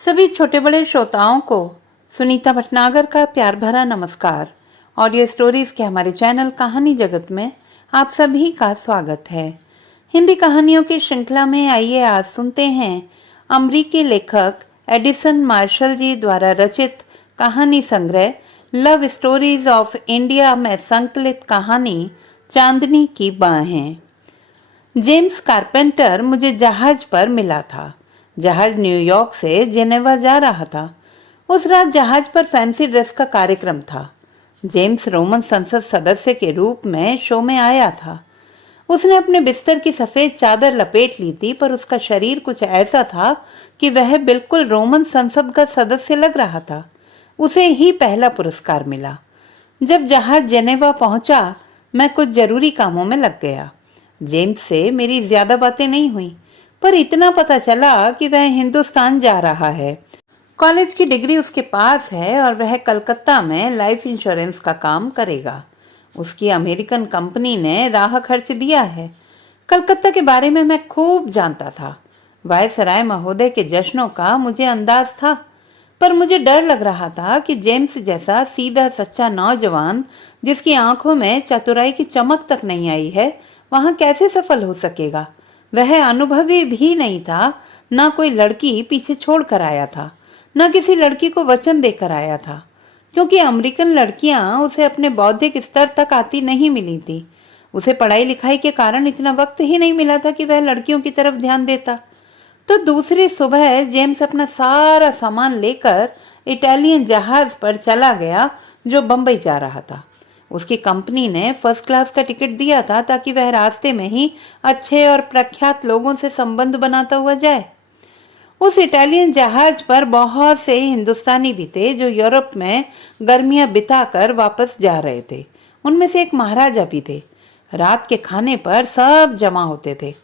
सभी छोटे बड़े श्रोताओं को सुनीता भटनागर का प्यार भरा नमस्कार। ऑडियो स्टोरीज के हमारे चैनल कहानी जगत में आप सभी का स्वागत है। हिंदी कहानियों की श्रृंखला में आइए आज सुनते हैं अमेरिकी लेखक एडिसन मार्शल जी द्वारा रचित कहानी संग्रह लव स्टोरीज ऑफ इंडिया में संकलित कहानी चांदनी की बाहें। जेम्स कारपेंटर मुझे जहाज पर मिला था। जहाज न्यूयॉर्क से जेनेवा जा रहा था। उस रात जहाज पर फैंसी ड्रेस का कार्यक्रम था। जेम्स रोमन संसद सदस्य के रूप में शो में आया था। उसने अपने बिस्तर की सफेद चादर लपेट ली थी, पर उसका शरीर कुछ ऐसा था कि वह बिल्कुल रोमन संसद का सदस्य लग रहा था। उसे ही पहला पुरस्कार मिला। जब जहाज जेनेवा पहुंचा, मैं कुछ जरूरी कामों में लग गया। जेम्स से मेरी ज्यादा बातें नहीं हुई, पर इतना पता चला कि वह हिंदुस्तान जा रहा है। कॉलेज की डिग्री उसके पास है और वह कलकत्ता में लाइफ इंश्योरेंस का काम करेगा। उसकी अमेरिकन कंपनी ने राह खर्च दिया है। कलकत्ता के बारे में मैं खूब जानता था। वायसराय महोदय के जश्नों का मुझे अंदाज था, पर मुझे डर लग रहा था कि जेम्स जैसा सीधा सच्चा नौजवान, जिसकी आंखों में चतुराई की चमक तक नहीं आई है, वहां कैसे सफल हो सकेगा। वह अनुभवी भी नहीं था, ना कोई लड़की पीछे छोड़ कर आया था, न किसी लड़की को वचन देकर आया था, क्योंकि अमेरिकन लड़कियां उसे अपने बौद्धिक स्तर तक आती नहीं मिली थी। उसे पढ़ाई लिखाई के कारण इतना वक्त ही नहीं मिला था कि वह लड़कियों की तरफ ध्यान देता। तो दूसरी सुबह जेम्स अपना सारा सामान लेकर इटालियन जहाज पर चला गया जो बंबई जा रहा था। उसकी कंपनी ने फर्स्ट क्लास का टिकट दिया था ताकि वह रास्ते में ही अच्छे और प्रख्यात लोगों से संबंध बनाता हुआ जाए। उस इटालियन जहाज पर बहुत से हिंदुस्तानी भी थे जो यूरोप में गर्मियां बिताकर वापस जा रहे थे। उनमें से एक महाराजा भी थे। रात के खाने पर सब जमा होते थे।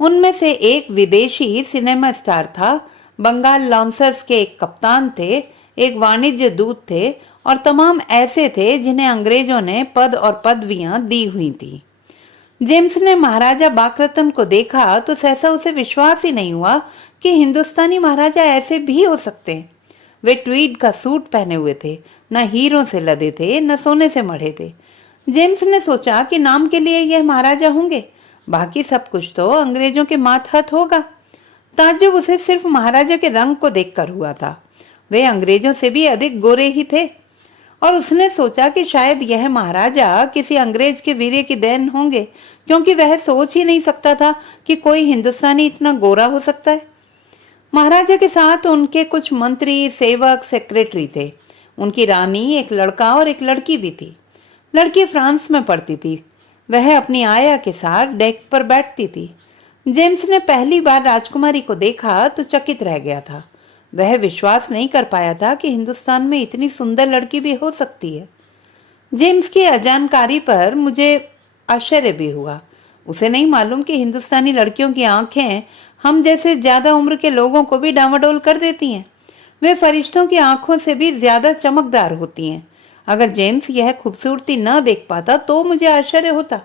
उनमें से एक विदेशी सिनेमा स्टार था। बंगाल लॉन्सर्स के एक कप्तान थे, एक वाणिज्य दूत थे और तमाम ऐसे थे जिन्हें अंग्रेजों ने पद और पदवियां दी हुई थी। जेम्स ने महाराजा बाकरतन को देखा तो सहसा उसे विश्वास ही नहीं हुआ कि हिंदुस्तानी महाराजा ऐसे भी हो सकते हैं। वे ट्वीड का सूट पहने हुए थे, न हीरों से लदे थे, न सोने से मढ़े थे। जेम्स ने सोचा कि नाम के लिए यह महाराजा होंगे, बाकी सब कुछ तो अंग्रेजों के मातहत होगा। ताज्जुब उसे सिर्फ महाराजा के रंग को देखकर हुआ था। वे अंग्रेजों से भी अधिक गोरे ही थे, और उसने सोचा कि शायद यह महाराजा किसी अंग्रेज के वीर्य की देन होंगे, क्योंकि वह सोच ही नहीं सकता था कि कोई हिंदुस्तानी इतना गोरा हो सकता है। महाराजा के साथ उनके कुछ मंत्री, सेवक, सेक्रेटरी थे। उनकी रानी, एक लड़का और एक लड़की भी थी। लड़की फ्रांस में पढ़ती थी। वह अपनी आया के साथ डेक पर बैठती थी। जेम्स ने पहली बार राजकुमारी को देखा तो चकित रह गया था। वह विश्वास नहीं कर पाया था कि हिंदुस्तान में इतनी सुंदर लड़की भी हो सकती है। जेम्स की अजानकारी पर मुझे आश्चर्य भी हुआ। उसे नहीं मालूम कि हिंदुस्तानी लड़कियों की आंखें हम जैसे ज्यादा उम्र के लोगों को भी डांवाडोल कर देती हैं। वे फरिश्तों की आंखों से भी ज्यादा चमकदार होती हैं। अगर जेम्स यह खूबसूरती न देख पाता तो मुझे आश्चर्य होता।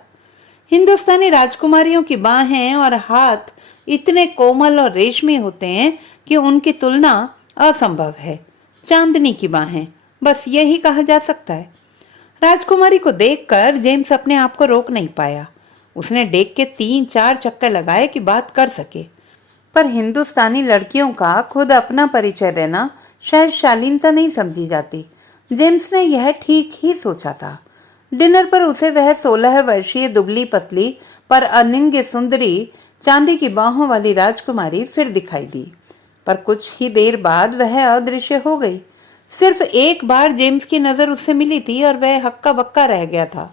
हिंदुस्तानी राजकुमारियों की बाहें और हाथ इतने कोमल और रेशमी होते हैं कि उनकी तुलना असंभव है। चांदनी की बाहें, बस यही कहा जा सकता है। राजकुमारी को देखकर जेम्स अपने आप को रोक नहीं पाया। उसने डेक के 3-4 चक्कर लगाए कि बात कर सके, पर हिंदुस्तानी लड़कियों का खुद अपना परिचय देना शायद शालीनता नहीं समझी जाती। जेम्स ने यह ठीक ही सोचा था। डिनर पर उसे वह 16 वर्षीय दुबली पतली पर अनिंग्य सुंदरी चांदी की बाहों वाली राजकुमारी फिर दिखाई दी, पर कुछ ही देर बाद वह अदृश्य हो गई। सिर्फ एक बार जेम्स की नजर उससे मिली थी और वह हक्का बक्का रह गया था।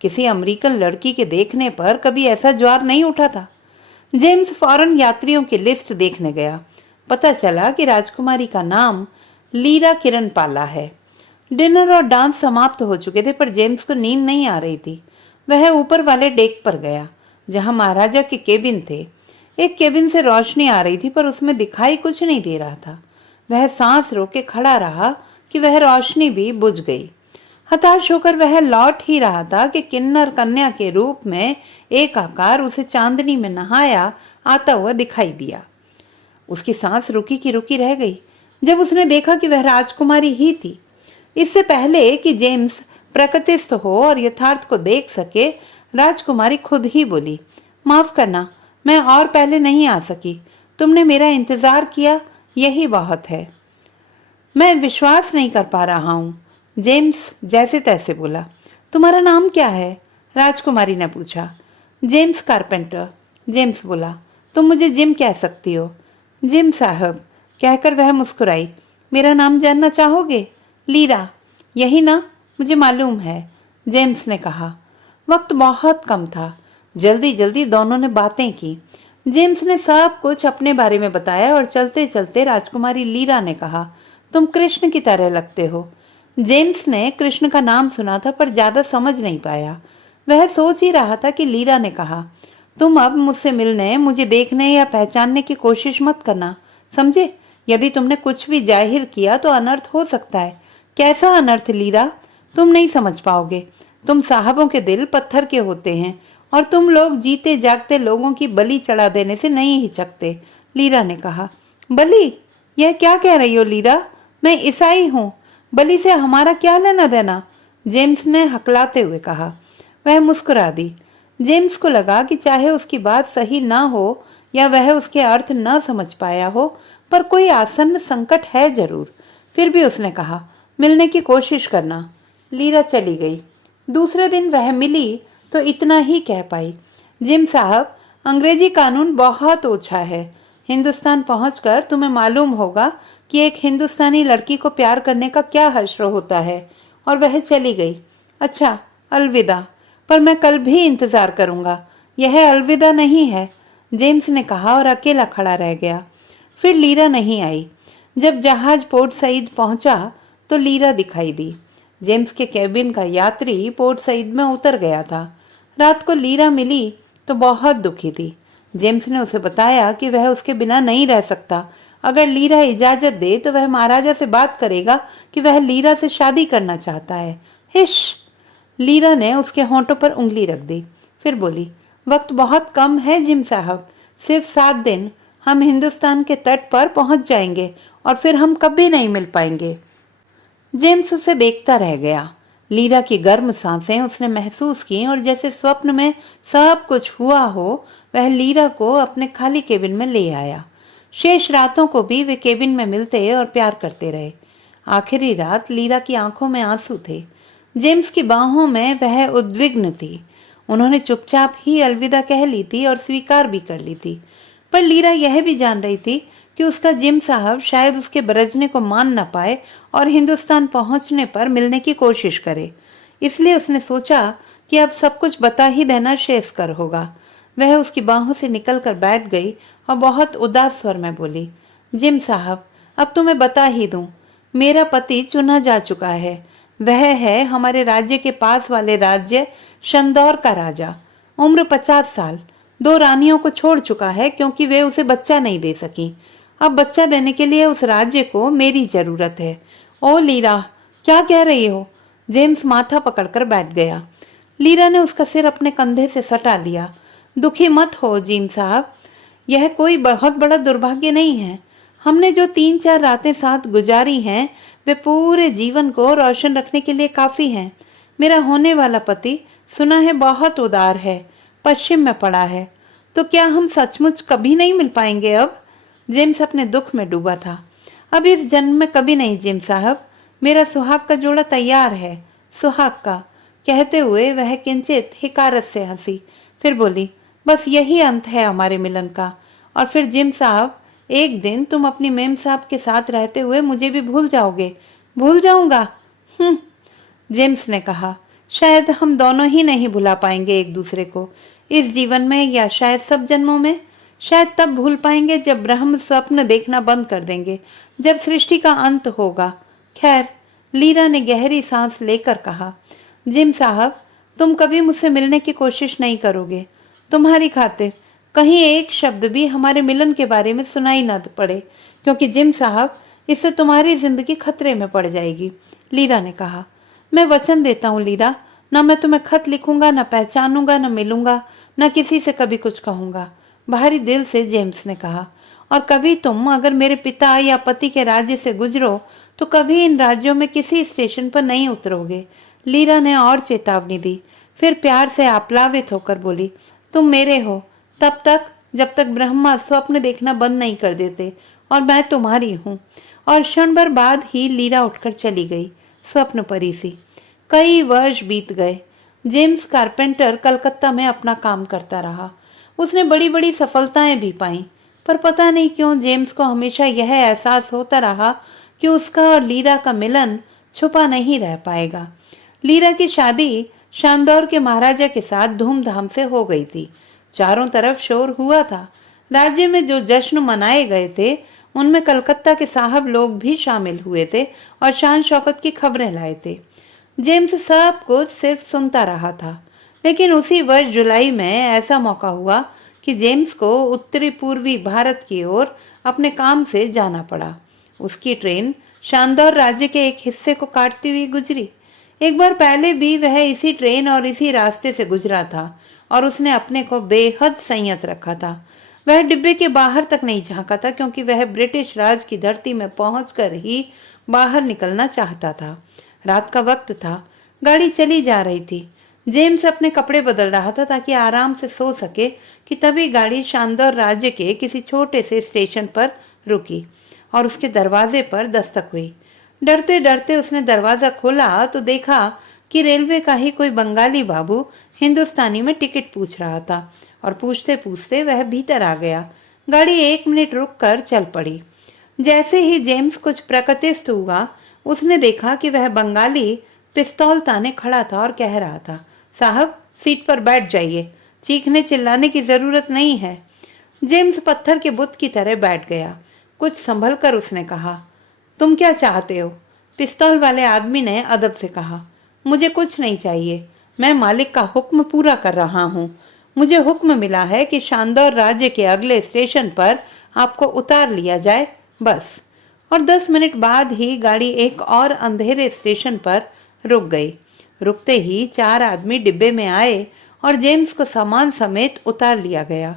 किसी अमेरिकन लड़की के देखने पर कभी ऐसा ज्वार नहीं उठा था। जेम्स फौरन यात्रियों की लिस्ट देखने गया। पता चला कि राजकुमारी का नाम लीरा किरण पाला है। डिनर और डांस समाप्त हो चुके थे, पर जेम्स को नींद नहीं आ रही थी। वह ऊपर वाले डेक पर गया जहां महाराजा के केबिन थे। एक केबिन से रोशनी आ रही थी, पर उसमें दिखाई कुछ नहीं दे रहा था। वह सांस रोके खड़ा रहा कि वह रोशनी भी बुझ गई। हताश होकर वह लौट ही रहा था कि किन्नर कन्या के रूप में एक आकार उसे चांदनी में नहाया आता हुआ दिखाई दिया। उसकी सांस रुकी की रुकी रह गई। जब उसने देखा कि वह राजकुमारी ही थी। इससे पहले कि जेम्स प्रकृतिस्थ हो और यथार्थ को देख सके, राजकुमारी खुद ही बोली, माफ करना, मैं और पहले नहीं आ सकी। तुमने मेरा इंतजार किया, यही बहुत है। मैं विश्वास नहीं कर पा रहा हूँ, जेम्स जैसे तैसे बोला। तुम्हारा नाम क्या है? राजकुमारी ने पूछा। जेम्स कारपेंटर, जेम्स बोला। तुम मुझे जिम कह सकती हो। जिम साहब, कहकर वह मुस्कुराई। मेरा नाम जानना चाहोगे? लीरा। यही ना, मुझे मालूम है, जेम्स ने कहा। वक्त बहुत कम था। जल्दी जल्दी दोनों ने बातें की। जेम्स ने सब कुछ अपने बारे में बताया और चलते चलते राजकुमारी लीरा ने कहा, तुम कृष्ण की तरह लगते हो। जेम्स ने कृष्ण का नाम सुना था पर ज्यादा समझ नहीं पाया। वह सोच ही रहा था कि लीरा ने कहा, तुम अब मुझसे मिलने, मुझे देखने या पहचानने की कोशिश मत करना, समझे? यदि तुमने कुछ भी जाहिर किया तो अनर्थ हो सकता है। कैसा अनर्थ लीरा? तुम नहीं समझ पाओगे। तुम साहबों के दिल पत्थर के होते हैं और तुम लोग जीते जागते लोगों की बलि चढ़ा देने से नहीं हिचकते। लीरा ने कहा। बलि? यह क्या कह रही हो लीरा? मैं ईसाई हूँ, बलि से हमारा क्या लेना देना? जेम्स ने हकलाते हुए कहा। वह मुस्कुरा दी। जेम्स को लगा कि चाहे उसकी बात सही ना हो या वह उसके अर्थ न समझ पाया हो, पर कोई आसन्न संकट है जरूर। फिर भी उसने कहा, मिलने की कोशिश करना। लीरा चली गई। दूसरे दिन वह मिली तो इतना ही कह पाई, जिम साहब, अंग्रेजी कानून बहुत ओछा है। हिंदुस्तान पहुंचकर तुम्हें मालूम होगा कि एक हिंदुस्तानी लड़की को प्यार करने का क्या हश्र होता है। और वह चली गई। अच्छा, अलविदा, पर मैं कल भी इंतजार करूंगा। यह अलविदा नहीं है, जेम्स ने कहा और अकेला खड़ा रह गया। फिर लीरा नहीं आई। जब जहाज पोर्ट सईद पहुंचा तो लीरा दिखाई दी। जेम्स के केबिन का यात्री पोर्ट सईद में उतर गया था। रात को लीरा मिली तो बहुत दुखी थी। जेम्स ने उसे बताया कि वह उसके बिना नहीं रह सकता। अगर लीरा इजाजत दे तो वह महाराजा से बात करेगा कि वह लीरा से शादी करना चाहता है। हिश! लीरा ने उसके होंठों पर उंगली रख दी। फिर बोली, वक्त बहुत कम है जिम साहब, सिर्फ 7 दिन। हम हिंदुस्तान के तट पर पहुंच जाएंगे और फिर हम कभी नहीं मिल पाएंगे। जेम्स उसे देखता रह गया। लीरा की गर्म सांसें उसने महसूस की और जैसे स्वप्न में सब कुछ हुआ हो, वह लीरा को अपने खाली केबिन में ले आया। शेष रातों को भी वे केबिन में मिलते और प्यार करते रहे। आखिरी रात लीरा की आंखों में आंसू थे। जेम्स की बाहों में वह उद्विग्न थी। उन्होंने चुपचाप ही अलविदा कह ली थी और स्वीकार भी कर ली थी। पर लीरा यह भी जान रही थी कि उसका जिम साहब शायद उसके बरजने को मान न पाए और हिंदुस्तान पहुंचने पर मिलने की कोशिश करे। इसलिए उसने सोचा कि अब सब कुछ बता ही देना श्रेयस्कर होगा। वह उसकी बाहों से निकलकर बैठ गई और बहुत उदास स्वर में बोली, जिम साहब, अब तुम्हें बता ही दूं, मेरा पति चुना जा चुका है। वह है हमारे राज्य के पास वाले राज्य शंदौर का राजा। उम्र 50 साल। 2 रानियों को छोड़ चुका है क्योंकि वे उसे बच्चा नहीं दे सकी। अब बच्चा देने के लिए उस राज्य को मेरी जरूरत है। ओ लीरा, क्या कह रही हो? जेम्स माथा पकड़कर बैठ गया। लीरा ने उसका सिर अपने कंधे से सटा लिया। दुखी मत हो जिम साहब, यह कोई बहुत बड़ा दुर्भाग्य नहीं है। हमने जो 3-4 रातें साथ गुजारी हैं, वे पूरे जीवन को रोशन रखने के लिए काफी हैं। मेरा होने वाला पति सुना है बहुत उदार है, पश्चिम में पड़ा है। तो क्या हम सचमुच कभी नहीं मिल पाएंगे अब? जेम्स अपने दुख में डूबा था। अब इस जन्म में कभी नहीं जिम साहब, मेरा सुहाग का जोड़ा तैयार है। सुहाग का, कहते हुए वह किंचित हिकारत से हंसी। फिर बोली, बस यही अंत है हमारे मिलन का। और फिर जिम साहब, एक दिन तुम अपनी मेम साहब के साथ रहते हुए मुझे भी भूल जाओगे। भूल जाऊंगा? जेम्स ने कहा, शायद हम दोनों ही नहीं भुला पाएंगे एक दूसरे को, इस जीवन में या शायद सब जन्मों में। शायद तब भूल पाएंगे जब ब्रह्म स्वप्न देखना बंद कर देंगे, जब सृष्टि का अंत होगा। खैर, लीरा ने गहरी सांस लेकर कहा, जिम साहब, तुम कभी मुझसे मिलने की कोशिश नहीं करोगे। तुम्हारी खातिर कहीं एक शब्द भी हमारे मिलन के बारे में सुनाई न पड़े, क्योंकि जिम साहब, इससे तुम्हारी जिंदगी खतरे में पड़ जाएगी। लीरा ने कहा, मैं वचन देता हूँ लीरा, न मैं तुम्हें खत लिखूंगा, न पहचानूंगा, न मिलूंगा, न किसी से कभी कुछ कहूंगा। भारी दिल से जेम्स ने कहा। और कभी तुम अगर मेरे पिता या पति के राज्य से गुजरो तो कभी इन राज्यों में किसी स्टेशन पर नहीं उतरोगे। लीरा ने और चेतावनी दी। फिर प्यार से आप्लावित होकर बोली, तुम मेरे हो तब तक जब तक ब्रह्मा स्वप्न देखना बंद नहीं कर देते, और मैं तुम्हारी हूँ। और क्षण भर बाद ही लीरा उठकर चली गई, स्वप्न परी सी। कई वर्ष बीत गए। जेम्स कारपेंटर कलकत्ता में अपना काम करता रहा। उसने बड़ी बड़ी सफलताएं भी पाईं, पर पता नहीं क्यों जेम्स को हमेशा यह एहसास होता रहा कि उसका और लीरा का मिलन छुपा नहीं रह पाएगा। लीरा की शादी शानदौर के महाराजा के साथ धूमधाम से हो गई थी। चारों तरफ शोर हुआ था। राज्य में जो जश्न मनाए गए थे उनमें कलकत्ता के साहब लोग भी शामिल हुए थे और शान शौकत की खबरें लाए थे। जेम्स सब कुछ सिर्फ सुनता रहा था। लेकिन उसी वर्ष जुलाई में ऐसा मौका हुआ कि जेम्स को उत्तरी पूर्वी भारत की ओर अपने काम से जाना पड़ा। उसकी ट्रेन शानदौर राज्य के एक हिस्से को काटती हुई गुजरी। एक बार पहले भी वह इसी ट्रेन और इसी रास्ते से गुजरा था और उसने अपने को बेहद संयत रखा था। वह डिब्बे के बाहर तक नहीं झांका था, क्योंकि वह ब्रिटिश राज की धरती में पहुंचकर ही बाहर निकलना चाहता था। रात का वक्त था। गाड़ी चली जा रही थी। जेम्स अपने कपड़े बदल रहा था ताकि आराम से सो सके कि तभी गाड़ी शानदौर राज्य के किसी छोटे से स्टेशन पर रुकी और उसके दरवाजे पर दस्तक हुई। डरते डरते उसने दरवाजा खोला तो देखा कि रेलवे का ही कोई बंगाली बाबू हिंदुस्तानी में टिकट पूछ रहा था, और पूछते पूछते वह भीतर आ गया। गाड़ी 1 मिनट रुक कर चल पड़ी। जैसे ही जेम्स कुछ प्रकृतिस्थ हुआ, उसने देखा कि वह बंगाली पिस्तौल ताने खड़ा था और कह रहा था, साहब सीट पर बैठ जाइए, चीखने चिल्लाने की जरूरत नहीं है। जेम्स पत्थर के बुत की तरह बैठ गया। कुछ संभल कर उसने कहा, तुम क्या चाहते हो? पिस्तौल वाले आदमी ने अदब से कहा, मुझे कुछ नहीं चाहिए, मैं मालिक का हुक्म पूरा कर रहा हूँ। मुझे हुक्म मिला है कि शानदौर राज्य के अगले स्टेशन पर आपको उतार लिया जाए, बस। और 10 मिनट बाद ही गाड़ी एक और अंधेरे स्टेशन पर रुक गई। रुकते ही 4 आदमी डिब्बे में आए और जेम्स को सामान समेत उतार लिया गया।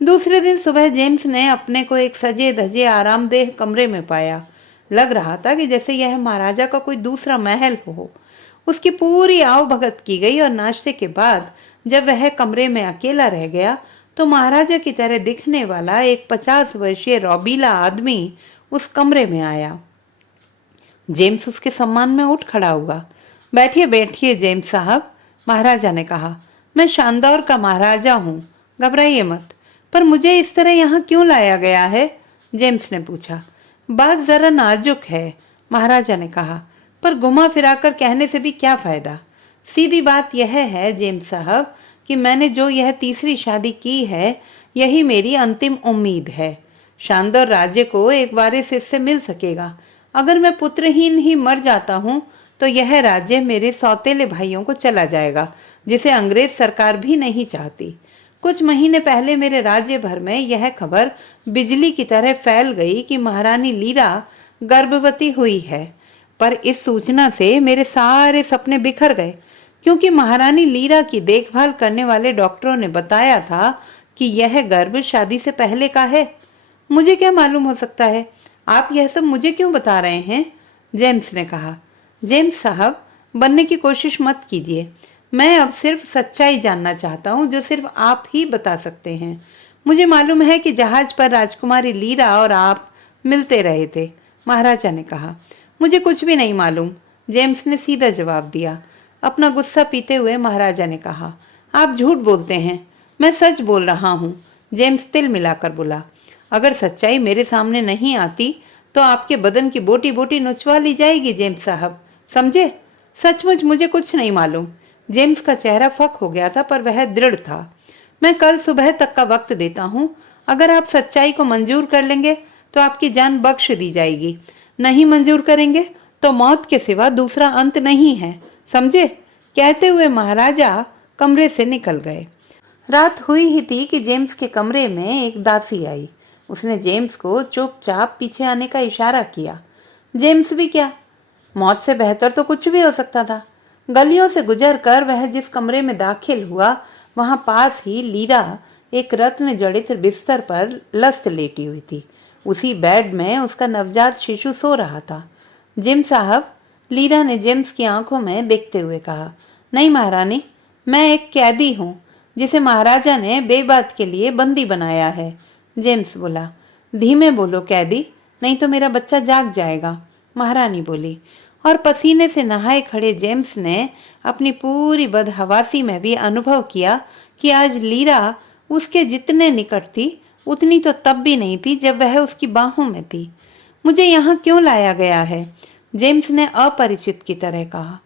दूसरे दिन सुबह जेम्स ने अपने को एक सजे धजे आरामदेह कमरे में पाया। लग रहा था कि जैसे यह महाराजा का कोई दूसरा महल हो। उसकी पूरी आवभगत की गई और नाश्ते के बाद जब वह कमरे में अकेला रह गया तो महाराजा की तरह दिखने वाला एक 50 वर्षीय रौबीला आदमी उस कमरे में आया। जेम्स उसके सम्मान में उठ खड़ा हुआ। बैठिए बैठिए जेम्स साहब, महाराजा ने कहा। मैं शानदौर का महाराजा हूँ, घबराइए मत। पर मुझे इस तरह यहाँ क्यों लाया गया है? जेम्स ने पूछा। बात जरा नाजुक है, महाराजा ने कहा, पर घुमा फिराकर कहने से भी क्या फायदा। सीधी बात यह है जेम्स साहब कि मैंने जो यह तीसरी शादी की है, यही मेरी अंतिम उम्मीद है। शानदौर राज्य को एक वारिस इससे मिल सकेगा। अगर मैं पुत्रहीन ही मर जाता हूँ तो यह राज्य मेरे सौतेले भाइयों को चला जाएगा, जिसे अंग्रेज सरकार भी नहीं चाहती। कुछ महीने पहले मेरे राज्य भर में यह खबर बिजली की तरह फैल गई कि महारानी लीरा गर्भवती हुई है। पर इस सूचना से मेरे सारे सपने बिखर गए, क्योंकि महारानी लीरा की देखभाल करने वाले डॉक्टरों ने बताया था कि यह गर्भ शादी से पहले का है। मुझे क्या मालूम हो सकता है? आप यह सब मुझे क्यों बता रहे हैं? जेम्स ने कहा। जेम्स साहब, बनने की कोशिश मत कीजिए। मैं अब सिर्फ सच्चाई जानना चाहता हूँ, जो सिर्फ आप ही बता सकते हैं। मुझे मालूम है कि जहाज पर राजकुमारी लीरा और आप मिलते रहे थे, महाराजा ने कहा। मुझे कुछ भी नहीं मालूम, जेम्स ने सीधा जवाब दिया। अपना गुस्सा पीते हुए महाराजा ने कहा, आप झूठ बोलते हैं। मैं सच बोल रहा हूँ, जेम्स तिल मिलाकर बोला। अगर सच्चाई मेरे सामने नहीं आती तो आपके बदन की बोटी बोटी नुचवा ली जाएगी जेम्स साहब, समझे? सचमुच मुझे कुछ नहीं मालूम। जेम्स का चेहरा फक हो गया था, पर वह दृढ़ था। मैं कल सुबह तक का वक्त देता हूँ। अगर आप सच्चाई को मंजूर कर लेंगे तो आपकी जान बख्श दी जाएगी। नहीं मंजूर करेंगे तो मौत के सिवा दूसरा अंत नहीं है, समझे? कहते हुए महाराजा कमरे से निकल गए। रात हुई ही थी कि जेम्स के कमरे में एक दासी आई। उसने जेम्स को चुपचाप पीछे आने का इशारा किया। जेम्स भी क्या, मौत से बेहतर तो कुछ भी हो सकता था। गलियों से गुजरकर वह जिस कमरे में दाखिल हुआ, वहां पास ही लीरा एक रत्न जड़ित बिस्तर पर लस्त लेटी हुई थी। उसी बेड में उसका नवजात शिशु सो रहा था। जिम साहब, लीरा ने जेम्स की आंखों में देखते हुए कहा। नहीं महारानी, मैं एक कैदी हूँ जिसे महाराजा ने बेबात के लिए बंदी बनाया है। जेम्स बोला। धीमे बोलो कैदी, नहीं तो मेरा बच्चा जाग जाएगा, महारानी बोली। और पसीने से नहाए खड़े जेम्स ने अपनी पूरी बदहवासी में भी अनुभव किया कि आज लीरा उसके जितने निकट थी उतनी तो तब भी नहीं थी जब वह उसकी बाहों में थी। मुझे यहाँ क्यों लाया गया है? जेम्स ने अपरिचित की तरह कहा।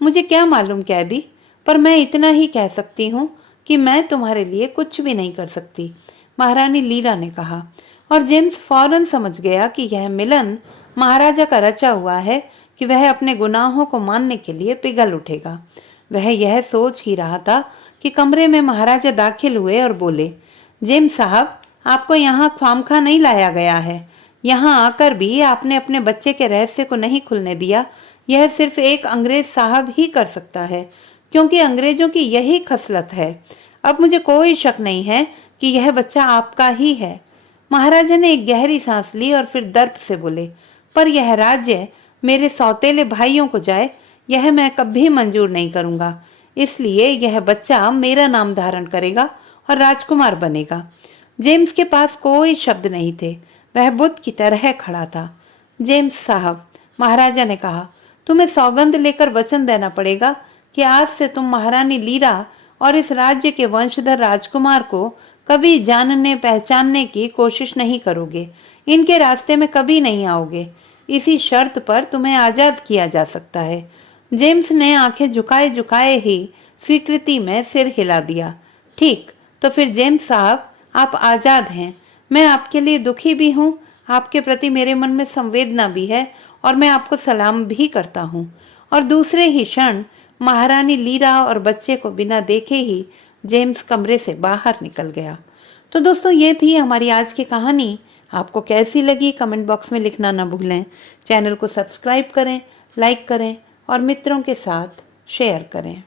मुझे क्या मालूम कैदी, पर मैं इतना ही कह सकती हूँ कि मैं तुम्हारे लिए कुछ भी नहीं कर सकती, महारानी लीरा ने कहा। और जेम्स फौरन समझ गया कि यह मिलन महाराजा का रचा हुआ है कि वह अपने गुनाहों को मानने के लिए पिघल उठेगा। वह यह सोच ही रहा था कि कमरे में महाराजा दाखिल हुए और बोले, जेम्स साहब, आपको यहाँ ख्वामखा नहीं लाया गया है। यहाँ आकर भी आपने अपने बच्चे के रहस्य को नहीं खुलने दिया। यह सिर्फ एक अंग्रेज साहब ही कर सकता है, क्योंकि अंग्रेजों की यही खसलत है। अब मुझे कोई शक नहीं है कि यह बच्चा आपका ही है। महाराजा ने एक गहरी सांस ली और फिर दर्द से बोले, पर यह राज्य मेरे सौतेले भाइयों को जाए, यह मैं कभी मंजूर नहीं करूंगा। इसलिए यह बच्चा मेरा नाम धारण करेगा और राजकुमार बनेगा। जेम्स के पास कोई शब्द नहीं थे, वह बुद्ध की तरह खड़ा था। जेम्स साहब, महाराजा ने कहा, तुम्हें सौगंध लेकर वचन देना पड़ेगा कि आज से तुम महारानी लीरा और इस राज्य के वंशधर राजकुमार को कभी जानने पहचानने की कोशिश नहीं करोगे, इनके रास्ते में कभी नहीं आओगे। इसी शर्त पर तुम्हें आजाद किया जा सकता है। जेम्स ने आंखें झुकाए झुकाए ही स्वीकृति में सिर हिला दिया। ठीक, तो फिर जेम्स साहब, आप आजाद हैं। मैं आपके लिए दुखी भी हूँ, आपके प्रति मेरे मन में संवेदना भी है और मैं आपको सलाम भी करता हूँ। और दूसरे ही क्षण महारानी लीरा और बच्चे को बिना देखे ही जेम्स कमरे से बाहर निकल गया। तो दोस्तों, ये थी हमारी आज की कहानी। आपको कैसी लगी कमेंट बॉक्स में लिखना ना भूलें। चैनल को सब्सक्राइब करें, लाइक करें और मित्रों के साथ शेयर करें।